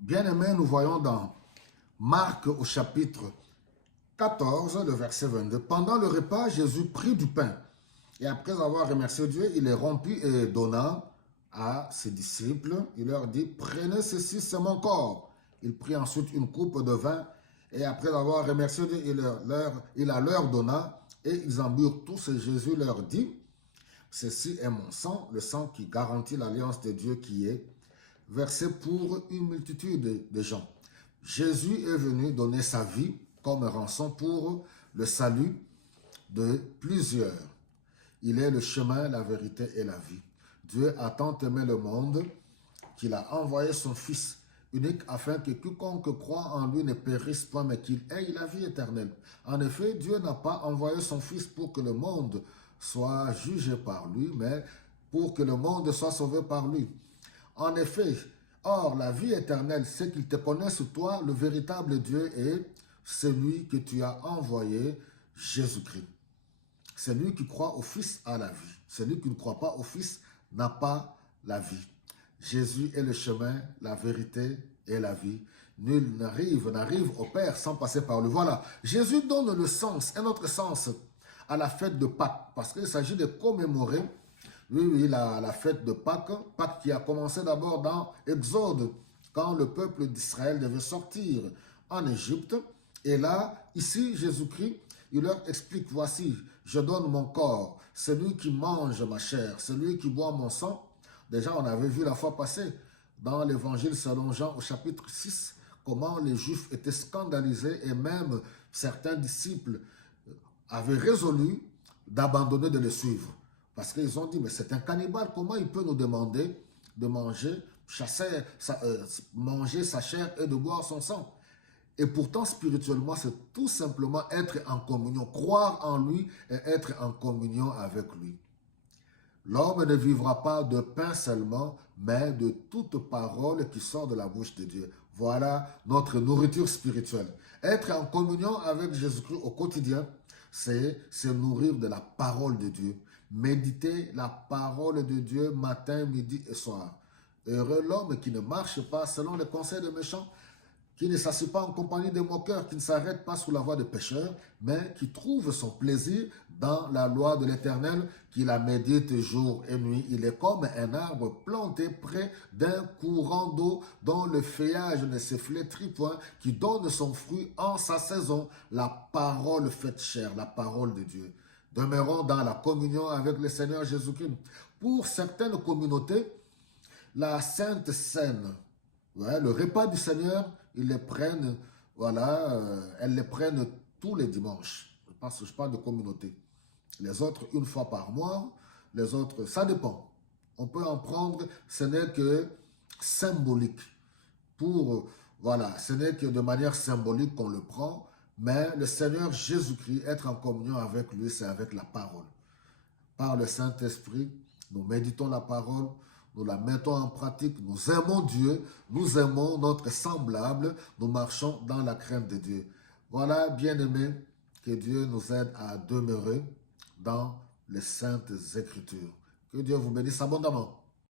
Bien-aimés, nous voyons dans Marc au chapitre 14, le verset 22. Pendant le repas, Jésus prit du pain et après avoir remercié Dieu, il les rompit et donna à ses disciples. Il leur dit, prenez ceci, c'est mon corps. Il prit ensuite une coupe de vin et après avoir remercié Dieu, il leur donna et ils en burent tous et Jésus leur dit, ceci est mon sang, le sang qui garantit l'alliance de Dieu qui est versé pour une multitude de gens. Jésus est venu donner sa vie comme rançon pour le salut de plusieurs. Il est le chemin, la vérité et la vie. Dieu a tant aimé le monde qu'il a envoyé son Fils unique afin que quiconque croit en lui ne périsse point mais qu'il ait la vie éternelle. En effet, Dieu n'a pas envoyé son Fils pour que le monde soit jugé par lui, mais pour que le monde soit sauvé par lui. En effet, or la vie éternelle, c'est qu'il te connaisse toi, le véritable Dieu, et celui que tu as envoyé, Jésus-Christ. Celui qui croit au Fils a la vie. Celui qui ne croit pas au Fils n'a pas la vie. Jésus est le chemin, la vérité et la vie. Nul n'arrive au Père sans passer par lui. Voilà, Jésus donne le sens, un autre sens à la fête de Pâques, parce qu'il s'agit de commémorer la fête de Pâques, Pâques qui a commencé d'abord dans Exode, quand le peuple d'Israël devait sortir en Égypte. Et là, ici, Jésus-Christ, il leur explique, voici, je donne mon corps, celui qui mange ma chair, celui qui boit mon sang. Déjà, on avait vu la fois passée, dans l'évangile selon Jean au chapitre 6, comment les Juifs étaient scandalisés et même certains disciples avaient résolu d'abandonner de le suivre. Parce qu'ils ont dit, mais c'est un cannibale, comment il peut nous demander de manger, manger sa chair et de boire son sang? Et pourtant, spirituellement, c'est tout simplement être en communion, croire en lui et être en communion avec lui. L'homme ne vivra pas de pain seulement, mais de toute parole qui sort de la bouche de Dieu. Voilà notre nourriture spirituelle. Être en communion avec Jésus-Christ au quotidien, c'est se nourrir de la parole de Dieu. Méditer la parole de Dieu matin, midi et soir. Heureux l'homme qui ne marche pas selon les conseils des méchants, qui ne s'assied pas en compagnie des moqueurs, qui ne s'arrête pas sous la voie des pécheurs, mais qui trouve son plaisir dans la loi de l'Éternel, qui la médite jour et nuit. Il est comme un arbre planté près d'un courant d'eau dont le feuillage ne se flétrit point, qui donne son fruit en sa saison. La parole faite chair, la parole de Dieu. Demeurons dans la communion avec le Seigneur Jésus-Christ. Pour certaines communautés, la Sainte Seine, le repas du Seigneur, ils les prennent, elles les prennent tous les dimanches. Je parle de communauté. Les autres, une fois par mois. Les autres, ça dépend. On peut en prendre, ce n'est que symbolique. Ce n'est que de manière symbolique qu'on le prend. Mais le Seigneur Jésus-Christ, être en communion avec lui, c'est avec la parole. Par le Saint-Esprit, nous méditons la parole, nous la mettons en pratique, nous aimons Dieu, nous aimons notre semblable, nous marchons dans la crainte de Dieu. Voilà, bien-aimés, que Dieu nous aide à demeurer dans les saintes Écritures. Que Dieu vous bénisse abondamment.